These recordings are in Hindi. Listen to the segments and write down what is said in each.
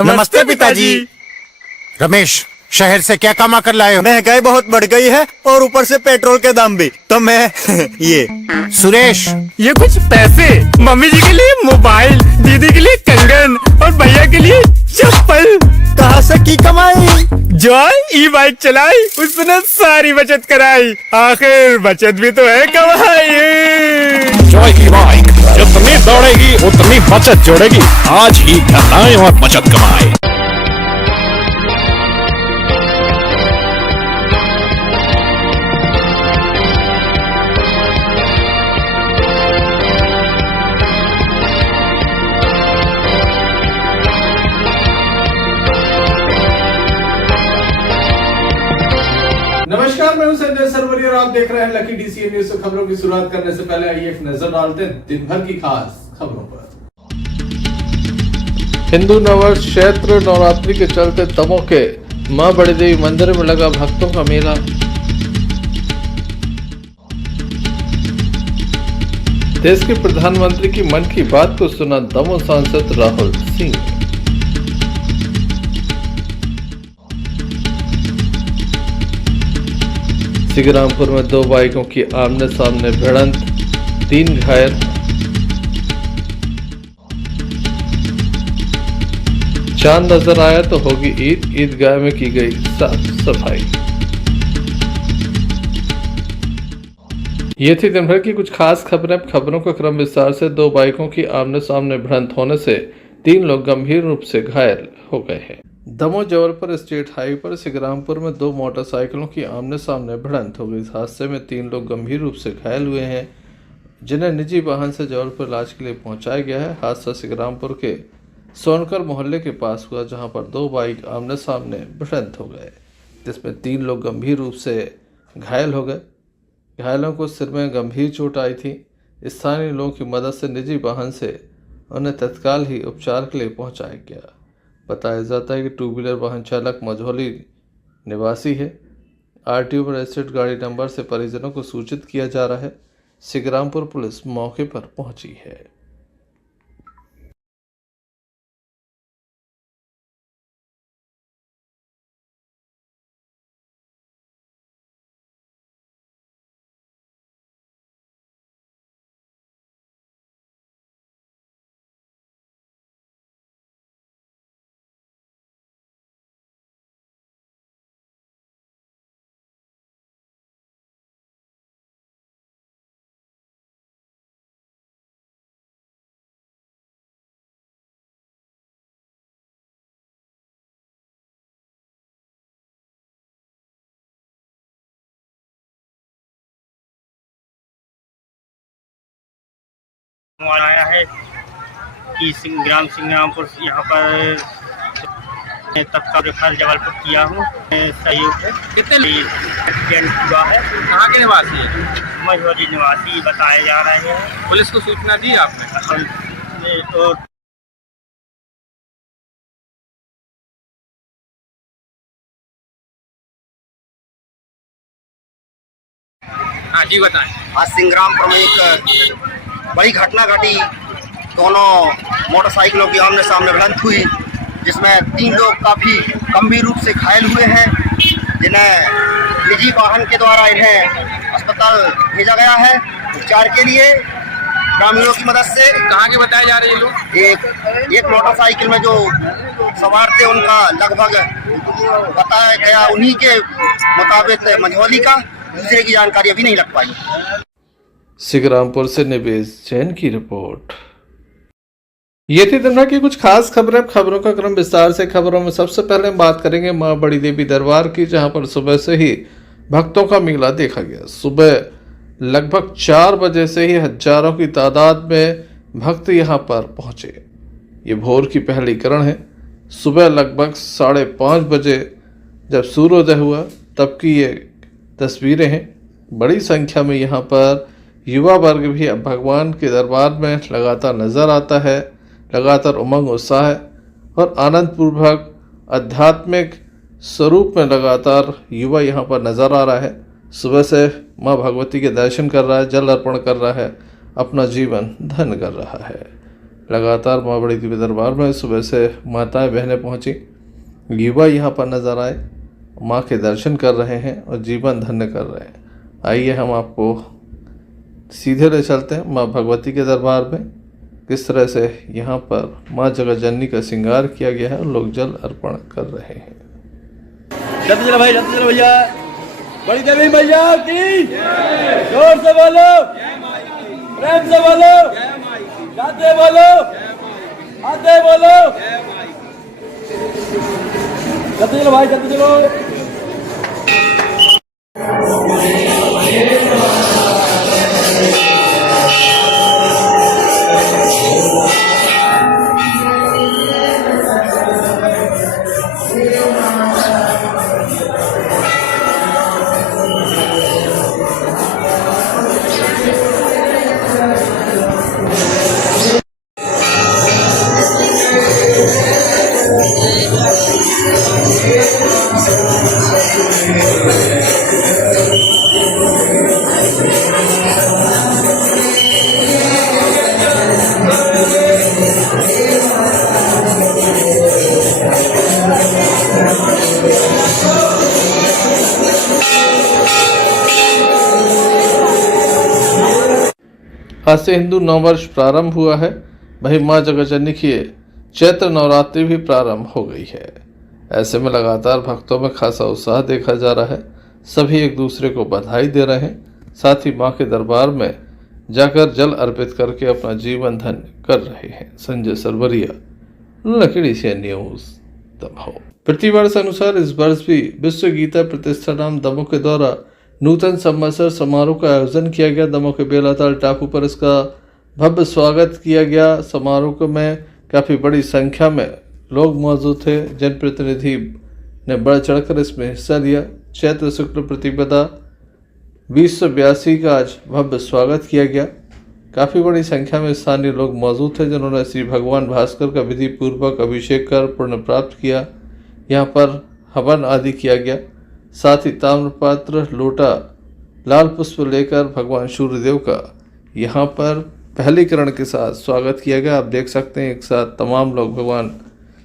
नमस्ते पिताजी। रमेश, शहर से क्या कमा कर लाए हो? महंगाई बहुत बढ़ गई है और ऊपर से पेट्रोल के दाम भी, तो मैं ये। सुरेश, ये कुछ पैसे मम्मी जी के लिए मोबाइल, दीदी के लिए कंगन और भैया के लिए चप्पल। कहाँ से की कमाई? जो ई बाइक चलाई उसने सारी बचत कराई, आखिर बचत भी तो है कमाई। जॉय की बाइक जितनी दौड़ेगी उतनी बचत जोड़ेगी। आज ही घर आए और बचत कमाए। नमस्कार, मैं हूं संजय सरवरी और आप देख रहे हैं लकी डीसीएन न्यूज। खबरों की शुरुआत करने से पहले आइए एक नजर डालते हैं दिन भर की खास खबरों पर। हिंदू नववर्ष चैत्र नवरात्रि के चलते दमोह के मां बड़ी देवी मंदिर में लगा भक्तों का मेला। देश के प्रधानमंत्री की मन की बात को सुना दमोह सांसद राहुल सिंह। सिगरामपुर में दो बाइकों की आमने सामने भिड़ंत, 3 घायल। चांद नजर आया तो होगी ईद, ईदगाह में की गई साफ सफाई। ये थी दिन भर की कुछ खास खबरें। खबरों का क्रम विस्तार से। दो बाइकों की आमने सामने भिड़ंत होने से 3 लोग गंभीर रूप से घायल हो गए हैं। दमोह जबलपुर स्टेट हाईवे पर सिगरामपुर में 2 मोटरसाइकिलों की आमने सामने भिड़ंत हो गई। इस हादसे में 3 लोग गंभीर रूप से घायल हुए हैं, जिन्हें निजी वाहन से जबलपुर इलाज के लिए पहुंचाया गया है। हादसा सिगरामपुर के सोनकर मोहल्ले के पास हुआ, जहां पर 2 बाइक आमने सामने भिड़ंत हो गए, जिसमें 3 लोग गंभीर रूप से घायल हो गए। घायलों को सिर में गंभीर चोट आई थी। स्थानीय लोगों की मदद से निजी वाहन से उन्हें तत्काल ही उपचार के लिए पहुंचाया गया। बताया जाता है कि 2 व्हीलर वाहन चालक मझौली निवासी है। आरटीओ में रजिस्टर्ड गाड़ी नंबर से परिजनों को सूचित किया जा रहा है। सिगरामपुर पुलिस मौके पर पहुंची है। आया है कि सिंग्रामपुर यहाँ पर तत्काल रेफर जबलपुर किया हूँ। सहयोग है। कितने एक्सीडेंट हुआ है? कहाँ के निवासी है? मझौली निवासी बताए जा रहे हैं। पुलिस को सूचना दी आपने? हमने तो हाँ जी बताएं। आज सिंग्रामपुर में एक बड़ी घटना घटी। दोनों मोटरसाइकिलों की आमने सामने भिड़ंत हुई, जिसमें 3 लोग काफ़ी गंभीर रूप से घायल हुए हैं, जिन्हें निजी वाहन के द्वारा इन्हें अस्पताल भेजा गया है उपचार के लिए ग्रामीणों की मदद से। कहाँ के बताए जा रहे हैं लोग? एक मोटरसाइकिल में जो सवार थे उनका लगभग बताया गया उन्हीं के मुताबिक मझौली का, दूसरे की जानकारी अभी नहीं लग पाई। सिगरामपुर से निवेश जैन की रिपोर्ट। ये थी दिन भर की कुछ खास खबरें। खबरों का क्रम विस्तार से। खबरों में सबसे पहले हम बात करेंगे मां बड़ी देवी दरबार की, जहां पर सुबह से ही भक्तों का मेला देखा गया। सुबह लगभग 4 बजे से ही हजारों की तादाद में भक्त यहां पर पहुंचे। ये भोर की पहली किरण है। सुबह लगभग 5:30 बजे जब सूर्योदय हुआ तब की ये तस्वीरें हैं। बड़ी संख्या में यहाँ पर युवा वर्ग भी अब भगवान के दरबार में लगातार नजर आता है। लगातार उमंग, उत्साह और आनंद पूर्वक आध्यात्मिक स्वरूप में लगातार युवा यहाँ पर नजर आ रहा है। सुबह से माँ भगवती के दर्शन कर रहा है, जल अर्पण कर रहा है, अपना जीवन धन्य कर रहा है। लगातार माँ बड़ी देवी दरबार में सुबह से माताएं बहनें पहुंची, युवा यहाँ पर नजर आए, माँ के दर्शन कर रहे हैं और जीवन धन्य कर रहे हैं। आइए हम आपको सीधे ले चलते हैं माँ भगवती के दरबार में, किस तरह से यहाँ पर माँ जगत जननी का श्रृंगार किया गया है और लोग जल अर्पण कर रहे हैं। जल्दी चलो भाई, जल्दी चलो भैया। बड़ी देवी भैया की जोर से बोलो, प्रेम से बोलो, गाते बोलो, आते बोलो। जल्दी चलो भाई, जल्दी चलो। आज से हिंदू नववर्ष प्रारंभ हुआ है, वहीं माँ जगत जननी की चैत्र नवरात्रि भी प्रारंभ हो गई है। ऐसे में लगातार भक्तों में खासा उत्साह देखा जा रहा है। सभी एक दूसरे को बधाई दे रहे हैं, साथ ही माँ के दरबार में जाकर जल अर्पित करके अपना जीवन धन्य कर रहे हैं। Sanjay Sarwaria, lucky DCN news, Damoh. प्रतिवर्ष अनुसार इस वर्ष भी विश्व गीता प्रतिष्ठान दमोह के द्वारा नूतन संवत्सर समारोह का आयोजन किया गया। दमोह के बेलाताल टापू पर इसका भव्य स्वागत किया गया। समारोह में काफ़ी बड़ी संख्या में लोग मौजूद थे। जनप्रतिनिधि ने बढ़ चढ़कर इसमें हिस्सा लिया। चैत्र शुक्ल प्रतिपदा 2082 का आज भव्य स्वागत किया गया। काफ़ी बड़ी संख्या में स्थानीय लोग मौजूद थे, जिन्होंने श्री भगवान भास्कर का विधि पूर्वक अभिषेक कर पुण्य प्राप्त किया। यहाँ पर हवन आदि किया गया। साथ ही ताम्रपात्र, लोटा, लाल पुष्प लेकर भगवान सूर्यदेव का यहाँ पर पहलीकरण के साथ स्वागत किया गया। आप देख सकते हैं एक साथ तमाम लोग भगवान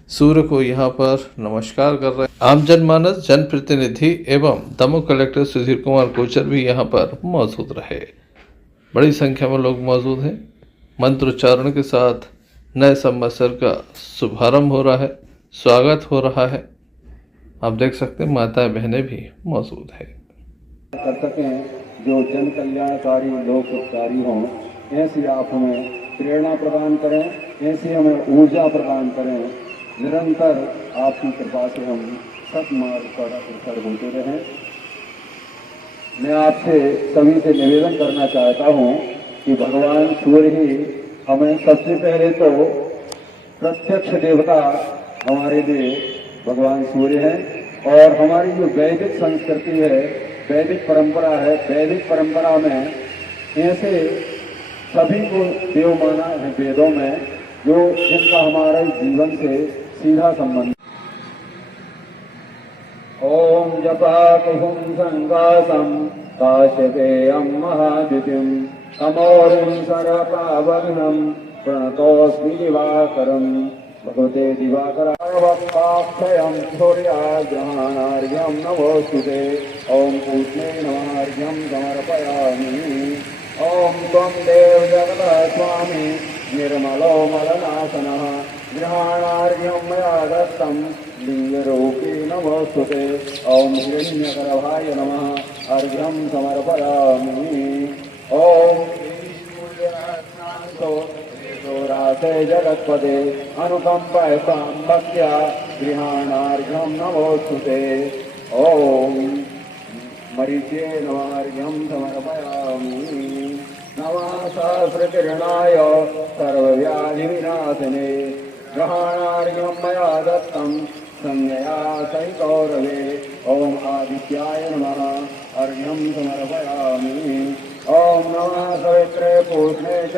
सूर्य को यहाँ पर नमस्कार कर रहे हैं। आम जनमानस, जनप्रतिनिधि एवं दमोह कलेक्टर सुधीर कुमार कोचर भी यहाँ पर मौजूद रहे। बड़ी संख्या में लोग मौजूद हैं। मंत्रोच्चारण के साथ नए संवत्सर का शुभारंभ हो रहा है, स्वागत हो रहा है। आप देख सकते हैं माताएं बहनें भी मौजूद हैं। कर सकें जो जन कल्याणकारी, लोक उपकारी हों, ऐसी आप हमें प्रेरणा प्रदान करें, ऐसी हमें ऊर्जा प्रदान करें। निरंतर आपकी कृपा से हम सत्मार्ग पर अग्रसर होते रहें। मैं आपसे सभी से निवेदन करना चाहता हूं कि भगवान सूर्य ही हमें सबसे पहले तो प्रत्यक्ष देवता हमारे लिए भगवान सूर्य हैं। और हमारी जो वैदिक संस्कृति है, वैदिक परंपरा है, वैदिक परंपरा में ऐसे सभी को देव माना है वेदों में, जो जिनका हमारे जीवन से सीधा संबंध। ओम जपाकुहुम संगासम काश्यपेयम महाद्युतिम तमोरुं सर्वपावनम प्रणतोऽस्मि दिवाकरम। भगवते दिवाकराय वक्ताक्षयं सूर्याग्रहाणार्घ्यं नमोस्तुते। ओम पूष्णे नमः समर्पयामि। ओम त्वं देव जगतः स्वामी निर्मलो मलनाशनः ग्रहाणार्घ्यं मया दत्तं लिङ्गरूपी नमोस्तुते। ओम हिरण्यगर्भाय नमः अर्घ्यं समर्पयामि। ओम रासे जगत्पदे अनुकंपायतां भक्त्या गृहाणार्घ्यं नमोस्तुते। ओम मरीचे नमः समर्पयामि। नमः सहस्रकिरणाय सर्वव्याधिविनाशिने ग्रहाणार्घ्यं मया दत्तं संज्ञया सहितौरवे। ओम आदित्याय नमः अर्घ्यं समर्पयामि। ओम नमः सवित्रे पूष्णे च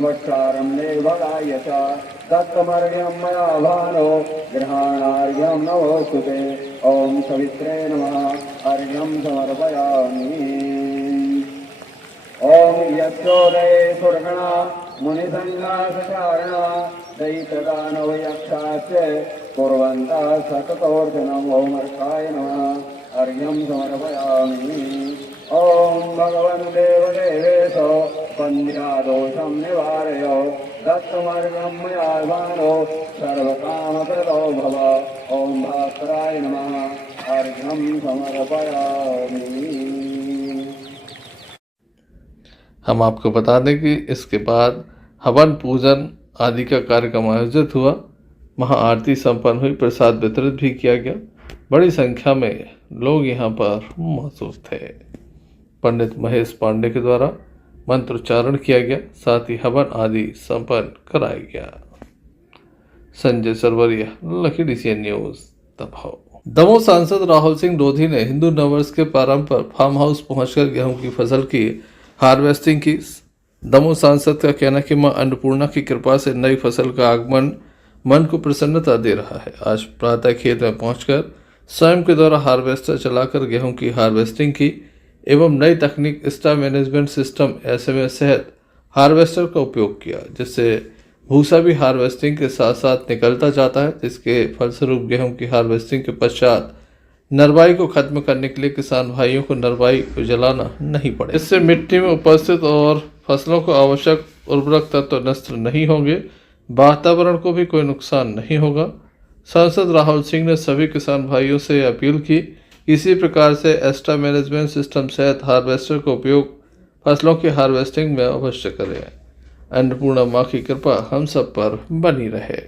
वक्षारण्ये भगाय च दत्तमर्घ्यं मया भानो गृहाणार्घ्यं नमोस्तुते। ओम सवित्रे नमः अर्घ्यं समर्पयामि। ओम यस्योदये सुरगणा मुनिसंघासकारणा दैत्यदानवयक्षाश्च कुर्वन्तः सततोऽर्चनम् ॐ अर्काय नमः अर्घ्यं समर्पयामि। ॐ भगवन् देवदेवेश वन्द्यादोषं निवारय दत्तमर्घं मया भानो सर्वकामप्रदो भव। ॐ भास्कराय नमः अर्घ्यं समर्पयामि। हम आपको बता दें कि इसके बाद हवन पूजन आदि का कार्यक्रम आयोजित हुआ, महाआरती संपन्न हुई, प्रसाद वितरित भी किया गया। बड़ी संख्या में लोग यहाँ पर मौजूद थे। पंडित महेश पांडे के द्वारा मंत्रोच्चारण किया गया, साथ ही हवन आदि संपन्न कराया गया। Sanjay Sarwaria, lucky DCN news, Damoh. Damoh सांसद राहुल सिंह लोधी ने हिंदू नववर्ष के प्रारंभ पर फार्म हाउस पहुंचकर गेहूं की फसल की हार्वेस्टिंग की। दमोह सांसद का कहना कि मां अन्नपूर्णा की कृपा से नई फसल का आगमन मन को प्रसन्नता दे रहा है। आज प्रातः खेत में पहुंचकर स्वयं के द्वारा हार्वेस्टर चलाकर गेहूं की हार्वेस्टिंग की एवं नई तकनीक स्टार मैनेजमेंट सिस्टम SMA सहित हार्वेस्टर का उपयोग किया, जिससे भूसा भी हार्वेस्टिंग के साथ साथ निकलता जाता है, जिसके फलस्वरूप गेहूं की हार्वेस्टिंग के पश्चात नरवाई को खत्म करने के लिए किसान भाइयों को नरवाई को जलाना नहीं पड़े। इससे मिट्टी में उपस्थित और फसलों को आवश्यक उर्वरक तत्व नष्ट नहीं होंगे, वातावरण को भी कोई नुकसान नहीं होगा। सांसद राहुल सिंह ने सभी किसान भाइयों से अपील की, इसी प्रकार से एस्ट्रा मैनेजमेंट सिस्टम सहित हार्वेस्टर का उपयोग फसलों की हार्वेस्टिंग में अवश्य करें। अन्नपूर्णा माँ की कृपा हम सब पर बनी रहे।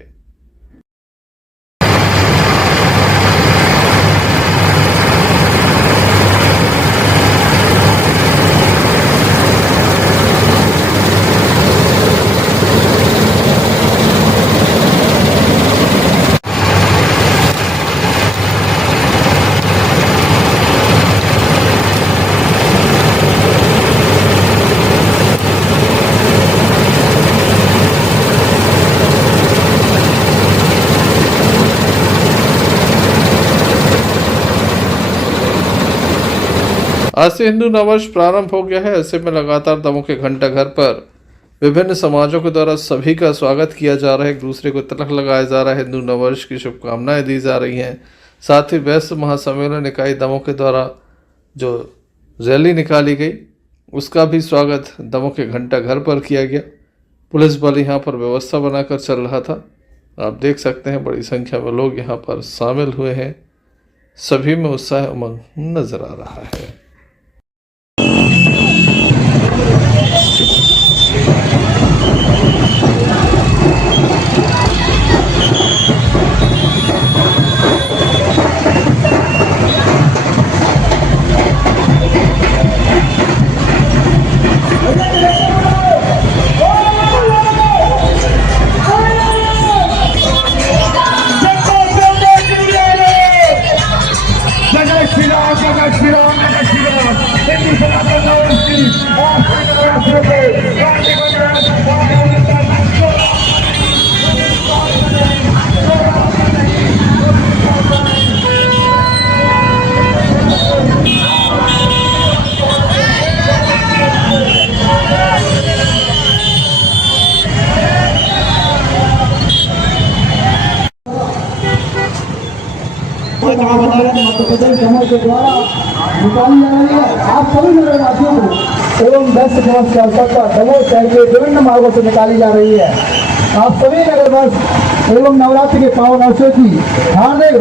आज से हिंदू नववर्ष प्रारंभ हो गया है। ऐसे में लगातार दमोह के घंटा घर पर विभिन्न समाजों के द्वारा सभी का स्वागत किया जा रहा है, एक दूसरे को तिलक लगाया जा रहा है, हिंदू नववर्ष की शुभकामनाएं दी जा रही हैं। साथ ही वैश्य महासम्मेलन इकाई दमोह के द्वारा जो रैली निकाली गई उसका भी स्वागत दमोह के घंटा घर पर किया गया। पुलिस बल यहाँ पर व्यवस्था बनाकर चल रहा था। आप देख सकते हैं बड़ी संख्या में लोग यहाँ पर शामिल हुए हैं, सभी में उत्साह उमंग नजर आ रहा है। के द्वारा निकाली जा रही है। आप सभी नगरवासियों को एवं 10 दिवस के अवसर पर दमोह शहर के विभिन्न मार्गों से निकाली जा रही है। आप सभी नगरवासी एवं नवरात्रि के पावन अवसर की हार्दिक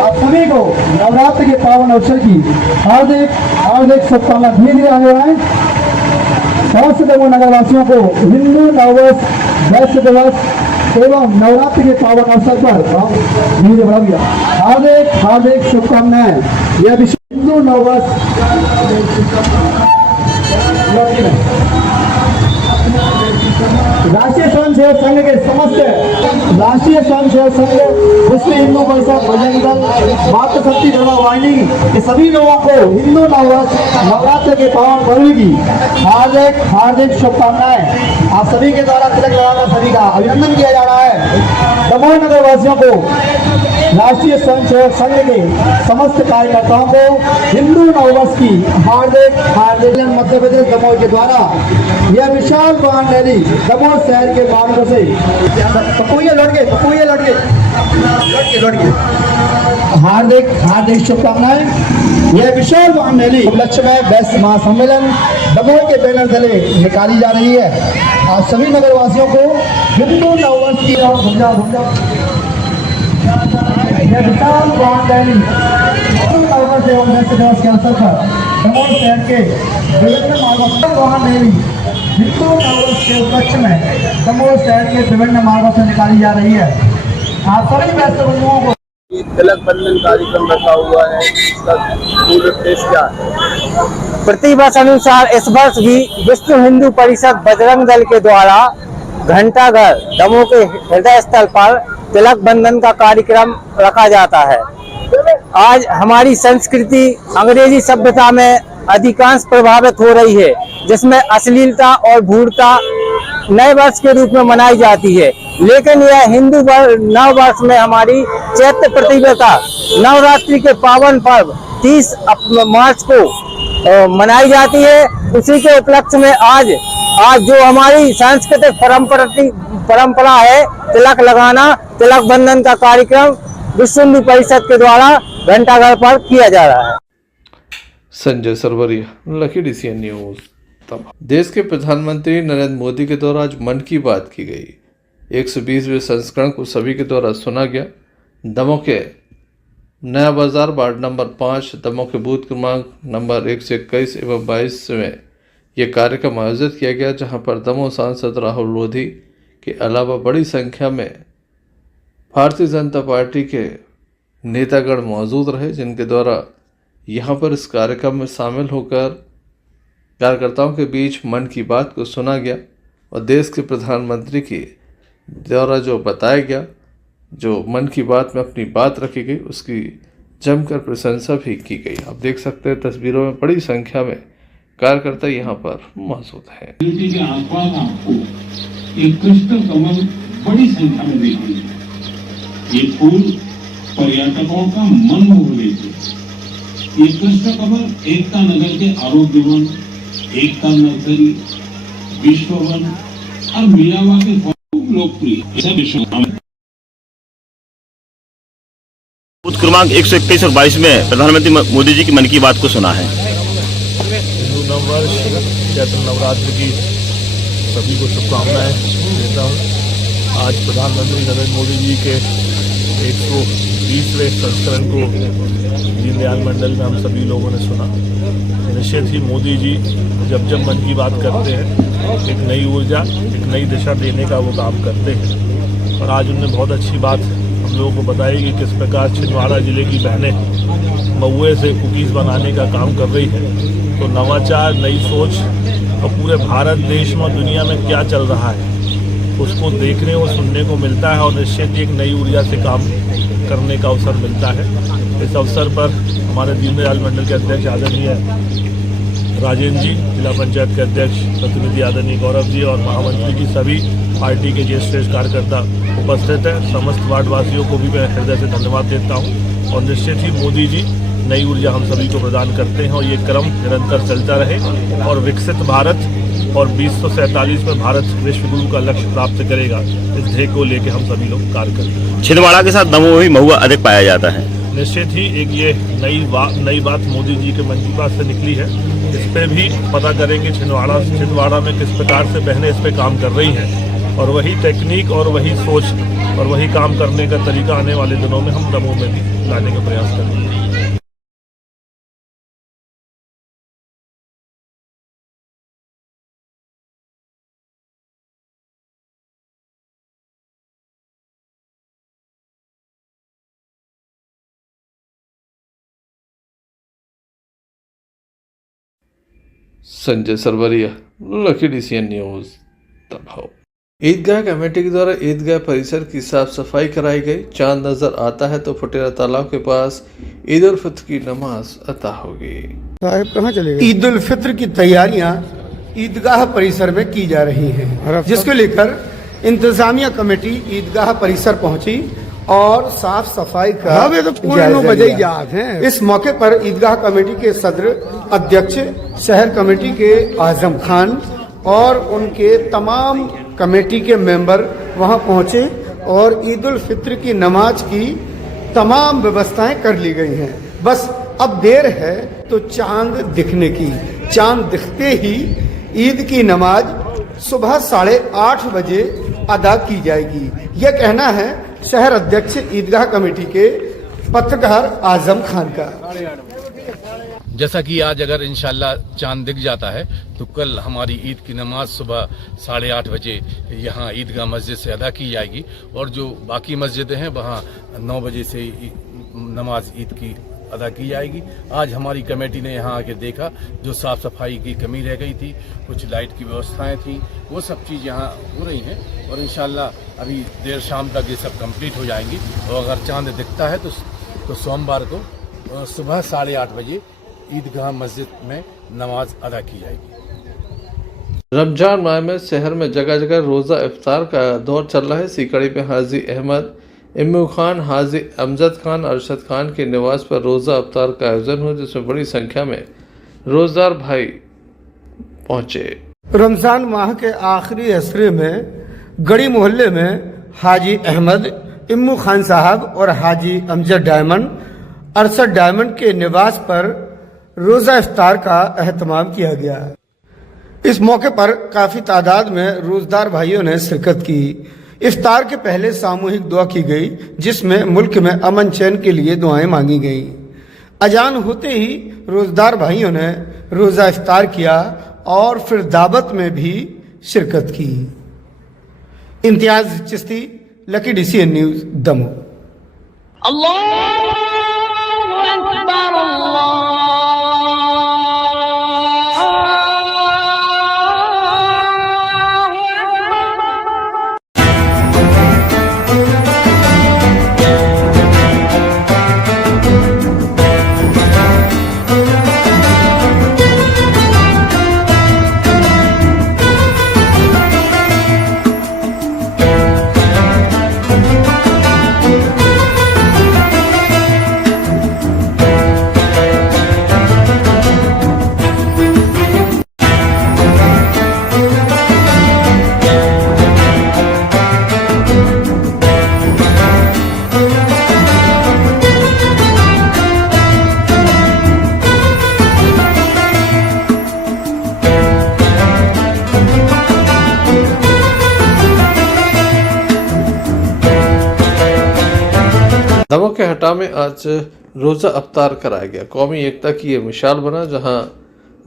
आप सभी को नवरात्रि के पावन अवसर की हार्दिक शुभकामनाएं भेज रहा है। समस्त दमोह नगरवासियों को हिंदू नववर्ष 10 दिवस एवं नवरात्रि के पावन अवसर पर हार्दिक शुभकामनाएं। यह विश्व हिंदू नववर्ष राष्ट्रीय स्वयंसेवक संघ के समस्त राष्ट्रीय स्वयंसेवक संघ, विश्व हिंदू परिषद, बजरंग दल, मातृशक्ति धर्म वाहिनी के सभी लोगों को हिंदू नववर्ष नवरात्र के पावन पर्व की हार्दिक शुभकामनाएं। आप सभी के द्वारा तिलक लगाकर सभी का अभिनंदन किया जा रहा है। दमोह नगर वासियों को राष्ट्रीय स्वयंसेवक संघ के समस्त कार्यकर्ताओं को हिंदू नववर्ष की हार्दिक हार्दिक मध्य प्रदेश दमोह के द्वारा यह विशाल वाहन रैली दमोह शहर के मार्गों से लौट के हार्दिक हार्दिक शुभकामनाएं। यह विशाल वाहन रैली उपलक्ष्य में वैश्य महासम्मेलन दमोह के बैनर तले निकाली जा रही है। आप सभी नगरवासियों को हिंदू नववर्ष की यह विशाल वाहन रैली हिंदू नववर्ष एवं वैश्य दिवस के अवसर पर दमोह शहर के विभिन्न मार्गों पर वाहन रैली हिंदू नववर्ष के उपलक्ष्य में दमोह शहर के विभिन्न मार्गों से निकाली जा रही है। आप सभी वैश्य बंधुओं को तिलक बंधन कार्यक्रम रखा हुआ है, इसका मूल उद्देश्य क्या है? प्रतिवर्ष अनुसार इस वर्ष भी विश्व हिंदू परिषद बजरंग दल के द्वारा घंटाघर दमोह के हृदय स्थल पर तिलक बंधन का कार्यक्रम रखा जाता है। आज हमारी संस्कृति अंग्रेजी सभ्यता में अधिकांश प्रभावित हो रही है, जिसमें अश्लीलता और भूरता नए वर्ष के रूप में मनाई जाती है, लेकिन यह हिंदू नव वर्ष में हमारी चैत्र प्रतिपदा नवरात्रि के पावन पर्व 30 मार्च को मनाई जाती है। उसी के उपलक्ष्य में आज जो हमारी सांस्कृतिक परंपरा है तिलक लगाना, तिलक बंधन का कार्यक्रम विश्व हिंदू परिषद के द्वारा घंटाघर पर किया जा रहा है। Sanjay Sarwaria, lucky DCN news. देश के प्रधानमंत्री नरेंद्र मोदी के द्वारा आज मन की बात की गई। 120वें संस्करण को सभी के द्वारा सुना गया। दमोह के नया बाजार वार्ड नंबर 5 दमोह के बूथ क्रमांक नंबर 121 एवं 22 में यह कार्यक्रम आयोजित किया गया, जहां पर दमोह सांसद राहुल लोधी के अलावा बड़ी संख्या में भारतीय जनता पार्टी के नेतागण मौजूद रहे, जिनके द्वारा यहां पर इस कार्यक्रम में शामिल होकर कार्यकर्ताओं के बीच मन की बात को सुना गया और देश के प्रधानमंत्री की द्वारा जो बताया गया, जो मन की बात में अपनी बात रखी गई, उसकी जमकर प्रशंसा भी की गई। आप देख सकते हैं तस्वीरों में बड़ी संख्या में कार्यकर्ता यहाँ पर मौजूद हैं। के आसपास आपको एक कृष्ण कमल बड़ी संख्या में देखेंगे। ये फूल पर्यटकों का मन मोह लेते। ये कृष्ण कमल एकता नगर के आरोग्यवन, एकता नर्सरी, विश्ववन और मियावाकी लोकप्रिय बूथ क्रमांक 121 और 22 में प्रधानमंत्री मोदी जी की मन की बात को सुना है। हिंदू नववर्ष चैत्र नवरात्रि की सभी को शुभकामनाएं देता हूँ। आज प्रधानमंत्री नरेंद्र मोदी जी के 120वें संस्करण को दीनदयाल मंडल में हम सभी लोगों ने सुना। निश्चित ही मोदी जी जब जब मन की बात करते हैं एक नई ऊर्जा, एक नई दिशा देने का वो काम करते हैं। और आज उन्होंने बहुत अच्छी बात हम लोगों को बताई कि किस प्रकार छिंदवाड़ा जिले की बहनें महुए से कुकीज़ बनाने का काम कर रही है। तो नवाचार, नई सोच और पूरे भारत देश में दुनिया में क्या चल रहा है उसको देखने और सुनने को मिलता है और निश्चित एक नई ऊर्जा से काम करने का अवसर मिलता है। इस अवसर पर हमारे दीनदयाल मंडल के अध्यक्ष आदरणीय राजेंद्र जी, जिला पंचायत के अध्यक्ष प्रतिनिधि आदरणीय गौरव जी और महामंत्री की सभी पार्टी के ज्येष्ठ कार्यकर्ता उपस्थित हैं। समस्त वार्डवासियों को भी मैं हृदय से धन्यवाद देता हूं और निश्चित ही मोदी जी नई ऊर्जा हम सभी को प्रदान करते हैं और ये क्रम निरंतर चलता रहे और विकसित भारत और 2047 में भारत विश्व गुरु का लक्ष्य प्राप्त करेगा। इस ध्येय को लेकर हम सभी लोग कार्य करेंगे। छिंदवाड़ा के साथ दमोह में महुआ अधिक पाया जाता है। निश्चित ही एक ये नई बात मोदी जी के मन की बात से निकली है। इस पे भी पता करेंगे छिंदवाड़ा में किस प्रकार से बहनें इस पे काम कर रही हैं और वही टेक्निक और वही सोच और वही काम करने का तरीका आने वाले दिनों में हम दमोह में भी लाने का प्रयास करेंगे। Sanjay Sarwaria, lucky DCN news Damoh. Idgah committee के द्वारा ईदगाह परिसर की साफ सफाई कराई गई। चांद नजर आता है तो फुटेरा तालाब के पास ईद उल फित्र की नमाज अता होगी। कहाँ चले गए? ईद उल फित्र की तैयारियां ईदगाह परिसर में की जा रही हैं, जिसको लेकर इंतजामिया कमेटी ईदगाह परिसर पहुंची और साफ सफाई का तो पूरे 9 बजे ही याद हैं। इस मौके पर ईदगाह कमेटी के सदर अध्यक्ष, शहर कमेटी के आजम खान और उनके तमाम कमेटी के मेंबर वहां पहुंचे और ईद उल फित्र की नमाज की तमाम व्यवस्थाएं कर ली गई हैं। बस अब देर है तो चांद दिखने की। चांद दिखते ही ईद की नमाज सुबह 8:30 बजे अदा की जाएगी। यह कहना है शहर अध्यक्ष ईदगाह कमेटी के पत्रकार आजम खान का। जैसा कि आज अगर इंशाल्लाह चांद दिख जाता है तो कल हमारी ईद की नमाज सुबह 8:30 बजे यहाँ ईदगाह मस्जिद से अदा की जाएगी और जो बाकी मस्जिदें हैं वहाँ 9 बजे से नमाज ईद की अदा की जाएगी। आज हमारी कमेटी ने यहाँ आके देखा जो साफ सफाई की कमी रह गई थी, कुछ लाइट की व्यवस्थाएं थी, वो सब चीज़ यहाँ हो रही हैं और इंशाल्लाह अभी देर शाम तक ये सब कंप्लीट हो जाएंगी और अगर चांद दिखता है तो सोमवार को सुबह 8:30 बजे ईदगाह मस्जिद में नमाज अदा की जाएगी। रमजान माह में शहर में जगह जगह रोज़ा इफ्तार का दौर चल रहा है। सीकड़ी में हाजी अहमद, इम्मू खान, हाजी अमजद खान, अरशद खान के निवास पर रोज़ा इफ्तार का आयोजन हुआ जिसमें बड़ी संख्या में रोज़दार भाई पहुंचे। रमजान माह के आखिरी असरे में गड़ी मोहल्ले में हाजी अहमद, इम्मू खान साहब और हाजी अमजद डायमंड, अरशद डायमंड के निवास पर रोज़ा इफ्तार का एहतमाम किया गया। इस मौके पर काफी तादाद में रोजदार भाइयों ने शिरकत की। इफ्तार के पहले सामूहिक दुआ की गई जिसमें मुल्क में अमन चैन के लिए दुआएं मांगी गई। अजान होते ही रोजदार भाइयों ने रोजा इफ्तार किया और फिर दावत में भी शिरकत की। Imtiaz Chishti, lucky DCN news, Damoh. Damoh के हटा में आज रोज़ा अफ्तार कराया गया। कौमी एकता की ये मिसाल बना जहां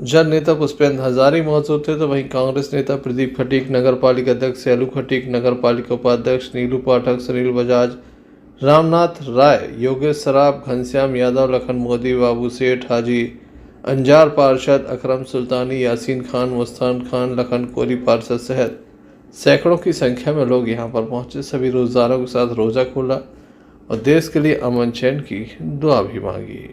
जन नेता पुष्पेंद्र हजारी मौजूद थे तो वहीं कांग्रेस नेता प्रदीप खटीक, नगर पालिका अध्यक्ष सैलू खटीक, नगर पालिका उपाध्यक्ष नीलू पाठक, सुनील बजाज, रामनाथ राय, योगेश सराफ, घनश्याम यादव, लखन मोदी, बाबू सेठ, हाजी अंजार पार्षद, अकरम सुल्तानी, यासीन खान, मुस्तान खान, लखन कोरी पार्षद सहित सैकड़ों की संख्या में लोग यहाँ पर पहुंचे। सभी रोजदारों के साथ रोज़ा खोला और देश के लिए अमन चैन की दुआ भी मांगी।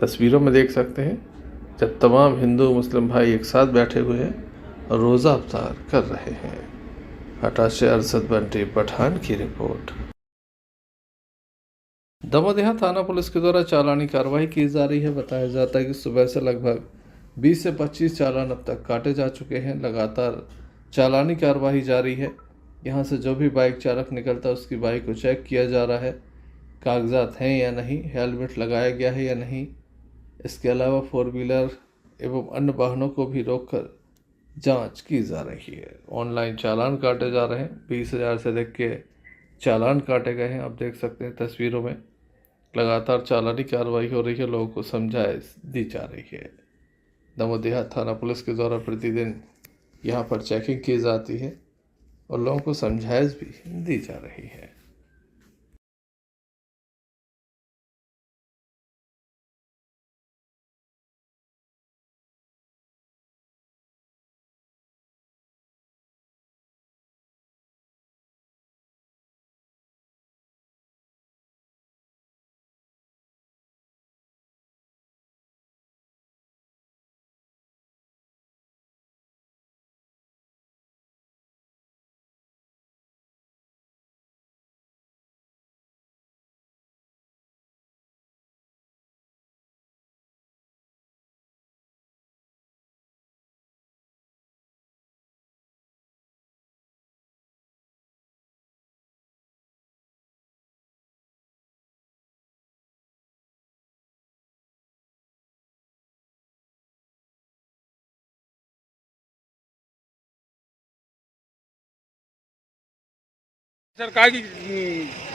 तस्वीरों में देख सकते हैं जब तमाम हिंदू मुस्लिम भाई एक साथ बैठे हुए हैं और रोज़ा अफ्तार कर रहे हैं। हटा से अरशद बंटी पठान की रिपोर्ट। दमोह थाना पुलिस के द्वारा चालानी कार्रवाई की जा रही है। बताया जाता है कि सुबह से लगभग 20 से 25 चालान अब तक काटे जा चुके हैं। लगातार चालानी कार्रवाई जारी है। यहाँ से जो भी बाइक चालक निकलता है उसकी बाइक को चेक किया जा रहा है, कागजात हैं या नहीं, हेलमेट लगाया गया है या नहीं। इसके अलावा 4 व्हीलर एवं अन्य वाहनों को भी रोककर जांच की जा रही है। ऑनलाइन चालान काटे जा रहे हैं। 20,000 से अधिक के चालान काटे गए हैं। आप देख सकते हैं तस्वीरों में लगातार चालानी कार्रवाई हो रही है, लोगों को समझाइश दी जा रही है। दमोह थाना पुलिस के द्वारा प्रतिदिन यहाँ पर चेकिंग की जाती है और लोगों को समझाइश भी दी जा रही है। सरकार की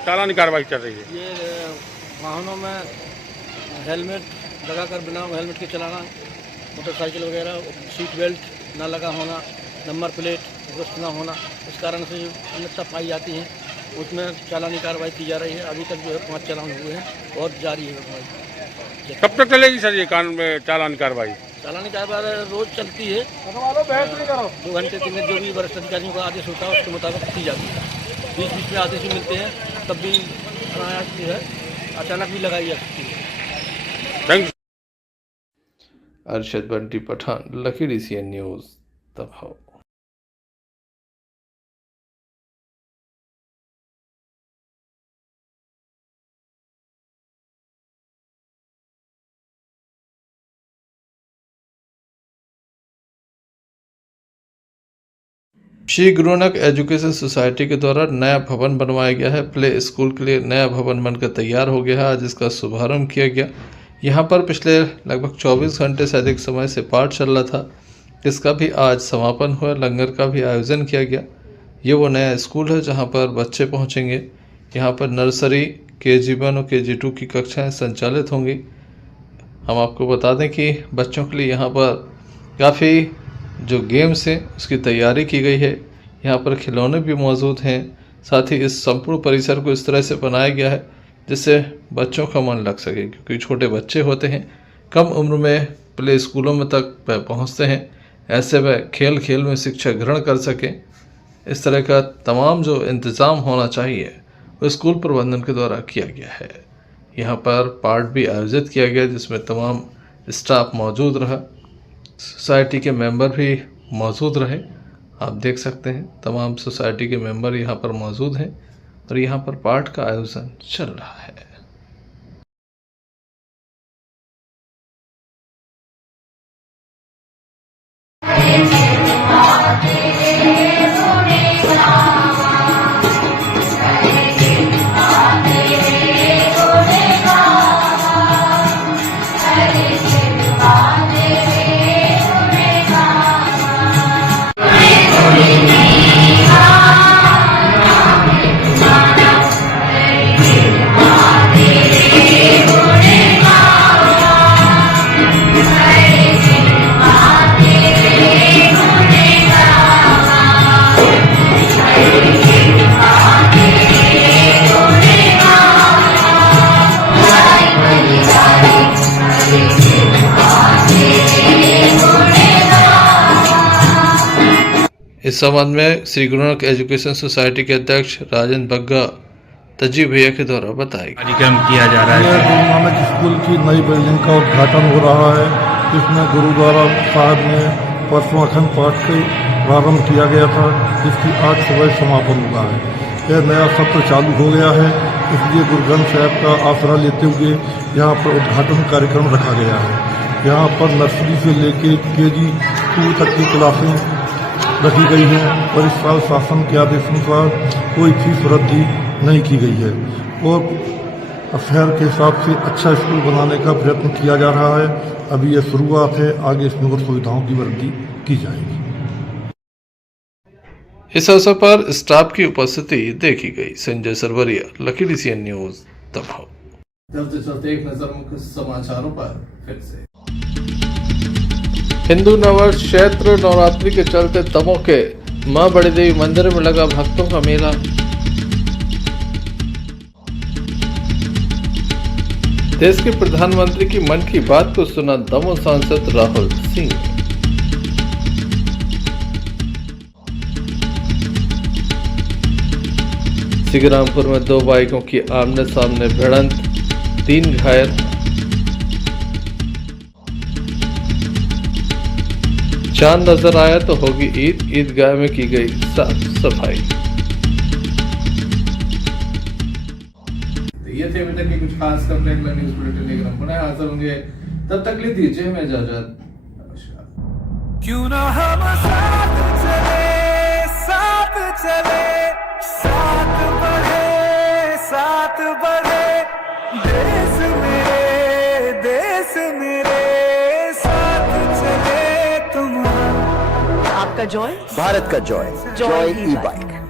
चालानी कार्रवाई चल रही है। ये वाहनों में हेलमेट लगाकर बिना हेलमेट के चलाना, मोटरसाइकिल वगैरह सीट बेल्ट ना लगा होना, नंबर प्लेट दुरुस्त ना होना, इस कारण से जो अनियमितता पाई जाती है उसमें चालानी कार्रवाई की जा रही है। अभी तक जो है 5 चालान हुए हैं और जारी है। कब तक चलेगी सर ये चालानी कार्रवाई? चालानी कार्रवाई रोज चलती है, 2 घंटे 3 घंटे जो भी वरिष्ठ अधिकारियों का आदेश होता है उसके मुताबिक की जाती है। बीच बीच में आदेश भी मिलते हैं, तब भी अनायास जो है अचानक भी लगाई जा सकती है। Arshad Bunty Pathan, Lucky DCN news, दबाव। श्री गुरु नानक एजुकेशन सोसाइटी के द्वारा नया भवन बनवाया गया है। प्ले स्कूल के लिए नया भवन बनकर तैयार हो गया है। आज इसका शुभारंभ किया गया। यहाँ पर पिछले लगभग 24 घंटे से अधिक समय से पाठ चल रहा था, इसका भी आज समापन हुआ। लंगर का भी आयोजन किया गया। ये वो नया स्कूल है जहाँ पर बच्चे पहुँचेंगे। यहाँ पर नर्सरी, KG1 और KG2 की कक्षाएँ संचालित होंगी। हम आपको बता दें कि बच्चों के लिए यहाँ पर काफ़ी जो गेम्स हैं उसकी तैयारी की गई है। यहाँ पर खिलौने भी मौजूद हैं। साथ ही इस संपूर्ण परिसर को इस तरह से बनाया गया है जिससे बच्चों का मन लग सके, क्योंकि छोटे बच्चे होते हैं, कम उम्र में प्ले स्कूलों में तक पहुँचते हैं, ऐसे में खेल खेल में शिक्षा ग्रहण कर सकें। इस तरह का तमाम जो इंतज़ाम होना चाहिए वो स्कूल प्रबंधन के द्वारा किया गया है। यहाँ पर पाठ भी आयोजित किया गया जिसमें तमाम स्टाफ मौजूद रहा, सोसाइटी के मेंबर भी मौजूद रहे। आप देख सकते हैं तमाम सोसाइटी के मेंबर यहाँ पर मौजूद हैं और यहाँ पर पाठ का आयोजन चल रहा है। इस संबंध में श्री गुरु नानक एजुकेशन सोसाइटी के अध्यक्ष राजेंद्र बग्गा तजी भैया के द्वारा बताया कार्यक्रम किया जा रहा है। गुरु नानक स्कूल की नई बिल्डिंग का उद्घाटन हो रहा है। इसमें गुरुद्वारा साहब में परसों अखंड पाठ से प्रारंभ किया गया था, जिसकी आज सुबह समापन हुआ है। यह नया सत्र चालू हो गया है, इसलिए गुरु ग्रंथ साहब का आसरा लेते हुए यहाँ पर उद्घाटन कार्यक्रम रखा गया है। यहाँ पर नर्सरी से लेकर KG2 तक की क्लासें रखी गई है और इस साल शासन के आदेशानुसार कोई फीस वृद्धि नहीं की गई है और शहर के हिसाब से अच्छा स्कूल बनाने का प्रयत्न किया जा रहा है। अभी यह शुरुआत है, आगे इसमें और सुविधाओं की वृद्धि की जाएगी। इस अवसर पर स्टाफ की उपस्थिति देखी गई। Sanjay Sarwaria, lucky DCN news, दबाव। चलते एक नजर मुख्य समाचारों पर फिर से। हिंदू नववर्ष चैत्र नवरात्रि के चलते दमोह के मां बड़ी देवी मंदिर में लगा भक्तों का मेला। देश के प्रधानमंत्री की मन की बात को सुना दमोह सांसद राहुल सिंह। सिंगरामपुर में 2 बाइकों की आमने सामने भिड़ंत, 3 घायल। चांद नजर आया तो होगी ईद, ईदगाह में की गई साफ सफाई। ये थे अभी तक की कुछ खास खबरें। न्यूज़ बुलेटिन लेकर हम पुनः हाजिर होंगे, तब तक ले दीजिए हमें इजाजत। नमस्कार। क्यों ना हम साथ चले, साथ चले, साथ बढ़े, देश मेरे साथ चले तुम। आपका जॉय, भारत का जॉय, जॉय ई बाइक।